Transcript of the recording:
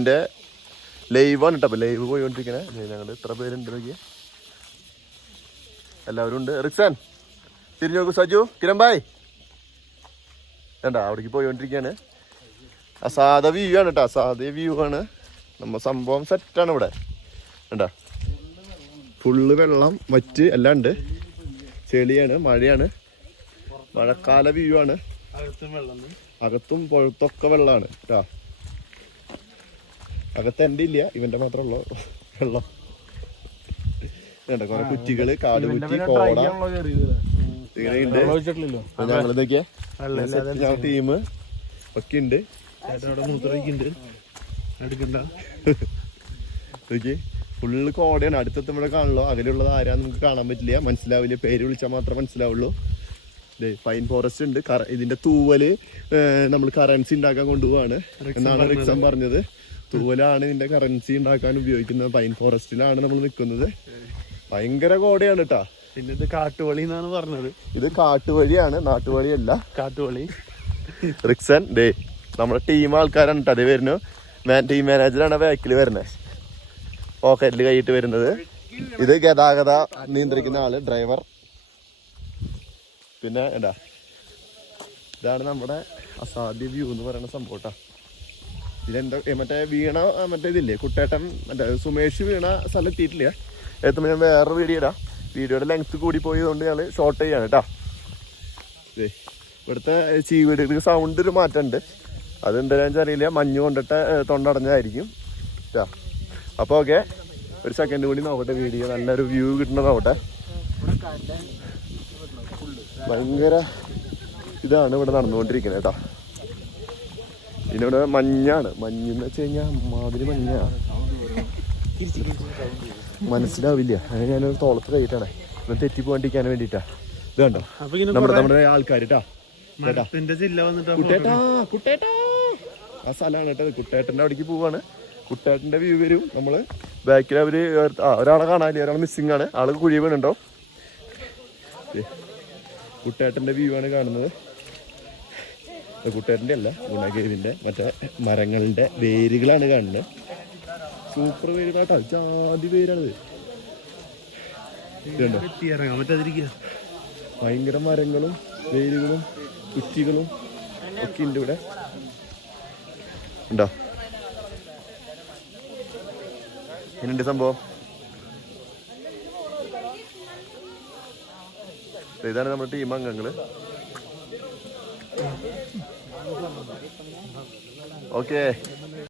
എൻ്റെ ലൈവാണ് കേട്ടോ. അപ്പോൾ ലൈവ് പോയിക്കൊണ്ടിരിക്കണേ. ഞങ്ങൾ ഇത്ര പേരുണ്ട് നോക്കിയേ, എല്ലാവരും ഉണ്ട്. റിക്സാൻ തിരിഞ്ഞു നോക്കൂ. സജു, കിരൺഭായ് വേണ്ട, അവിടേക്ക് പോയിക്കൊണ്ടിരിക്കുകയാണ്. അസാധ വ്യൂ ആണ് കേട്ടോ, അസാധ വ്യൂ ആണ്. നമ്മ സംഭവം സെറ്റാണ് ഇവിടെ. വേണ്ട, ഫുള്ള് വെള്ളം വറ്റ് എല്ലാം ഉണ്ട്. ചെളിയാണ്, മഴയാണ്, മഴക്കാല വ്യൂ ആണ്. അകത്തും പുറത്തൊക്കെ വെള്ളമാണ് കേട്ടോ. അകത്ത് എൻ്റെ ഇല്ല, ഇവന്റെ മാത്രമുള്ള വെള്ളം. കുറെ കുറ്റികള്, കാട് കുറ്റി, കോട ഇങ്ങനെയുണ്ട്. ഞങ്ങൾ ഇതൊക്കെയാ ഞങ്ങൾ ടീം ഒക്കെ ഉണ്ട്. ഫുള്ള് കോടയാണ്. അടുത്തെത്തുമ്പോഴേ കാണുള്ളൂ, അകലുള്ളത് ആരാന്ന് നമുക്ക് കാണാൻ പറ്റില്ല, മനസ്സിലാവില്ല. പേര് വിളിച്ചാൽ മാത്രമേ മനസ്സിലാവുള്ളൂ. പൈൻ ഫോറസ്റ്റ് ഉണ്ട്. ഇതിന്റെ തൂവല് നമ്മൾ കറൻസി ഉണ്ടാക്കാൻ കൊണ്ടുപോവാണ് എന്നാണ് റിക്സൻ പറഞ്ഞത്. തൂവലാണ് ഇതിന്റെ കറൻസി ഉണ്ടാക്കാൻ ഉപയോഗിക്കുന്നത്. പൈൻ ഫോറസ്റ്റിലാണ് നമ്മൾ നിൽക്കുന്നത്. ഭയങ്കര കോടയാണ് കേട്ടാ. പിന്നെ ഇത് കാട്ടുവഴി എന്നാണ് പറഞ്ഞത്. ഇത് കാട്ടുവഴിയാണ്, നാട്ടുവഴിയല്ല, കാട്ടുവഴി. റിക്സൻ നമ്മുടെ ടീം ആൾക്കാരാണ് കേട്ടോ. അത് വരുന്നു, ടീം മാനേജറാണ് ബാക്കിൽ വരുന്നത്, പോക്കറ്റിൽ കൈയിട്ട് വരുന്നത്. ഇത് ഗതാഗത നിയന്ത്രിക്കുന്ന ആള്, ഡ്രൈവർ. പിന്നെ എന്താ, ഇതാണ് നമ്മുടെ അസാധ്യ വ്യൂ എന്ന് പറയുന്ന സംഭവം കേട്ടോ. ഇതിലെന്താ മറ്റേ വീണ ഇതില്ലേ കുട്ടേട്ടൻ, മറ്റേ സുമേഷ് വീണ സ്ഥലം എത്തിയിട്ടില്ല. എത്തുമ്പോൾ ഞാൻ വേറൊരു വീഡിയോ ഇടാം. വീഡിയോയുടെ ലെങ്ത് കൂടി പോയതുകൊണ്ട് ഞങ്ങൾ ഷോർട്ട് ചെയ്യാണ് കേട്ടോ. ഇവിടുത്തെ ചീവീടുകൾക്ക് സൗണ്ട് ഒരു മാറ്റമുണ്ട്. അതെന്താണെന്ന് വെച്ചാൽ അറിയില്ല, മഞ്ഞ് കൊണ്ടിട്ട് തൊണ്ടടഞ്ഞതായിരിക്കും കേട്ടോ. അപ്പോൾ ഓക്കെ, ഒരു സെക്കൻഡ് കൂടി നോക്കട്ടെ, വീഡിയോ നല്ലൊരു വ്യൂ കിട്ടണ നോക്കട്ടെ. ഭയങ്കര ഇതാണ് ഇവിടെ നടന്നുകൊണ്ടിരിക്കുന്നത് കേട്ടോ. ഇതിനിവിടെ മഞ്ഞാണ്. മഞ്ഞെന്ന് വെച്ച് കഴിഞ്ഞാൽ മാതിരി മഞ്ഞാണ്, മനസ്സിലാവില്ല. അങ്ങനെ ഞാനൊരു തോളത്ത് കൈയിട്ടാണ് ഇപ്പം തെറ്റിപ്പോണ്ടിരിക്കാൻ വേണ്ടിയിട്ടാ. ഇത് കണ്ടോ, നമ്മുടെ ആൾക്കാർ കേട്ടാ. കുട്ടേട്ടാ, കുട്ടേട്ടാ ആ സ്ഥലമാണ് കേട്ടത്. കുട്ടേട്ടൻ്റെ അവിടേക്ക് പോവാണ്. കുട്ടേട്ടൻ്റെ വ്യൂ വരും. നമ്മൾ ബാക്കിൽ അവര് ഒരാളെ കാണാനില്ല, ഒരാൾ മിസ്സിംഗ് ആണ്. ആള് കുഴി വീണുണ്ടോ. കുട്ടേട്ടൻ്റെ വ്യൂ ആണ് കാണുന്നത്. കുട്ടേട്ടൻ്റെ അല്ല, ഗുണഗേവിൻ്റെ മറ്റേ മരങ്ങളുടെ വേരുകളാണ് കാണുന്നത്. സൂപ്പർ വേരുകളാട്ടോ, ജാതി വേരാണിത്. ഭയങ്കര മരങ്ങളും വേരുകളും കുറ്റികളും ഒക്കെ ഉണ്ട് ഇവിടെ. ഉണ്ടോ എന്നുണ്ട് സംഭവം. ഇതാണ് നമ്മുടെ ടീം അംഗങ്ങള്. ഓക്കെ.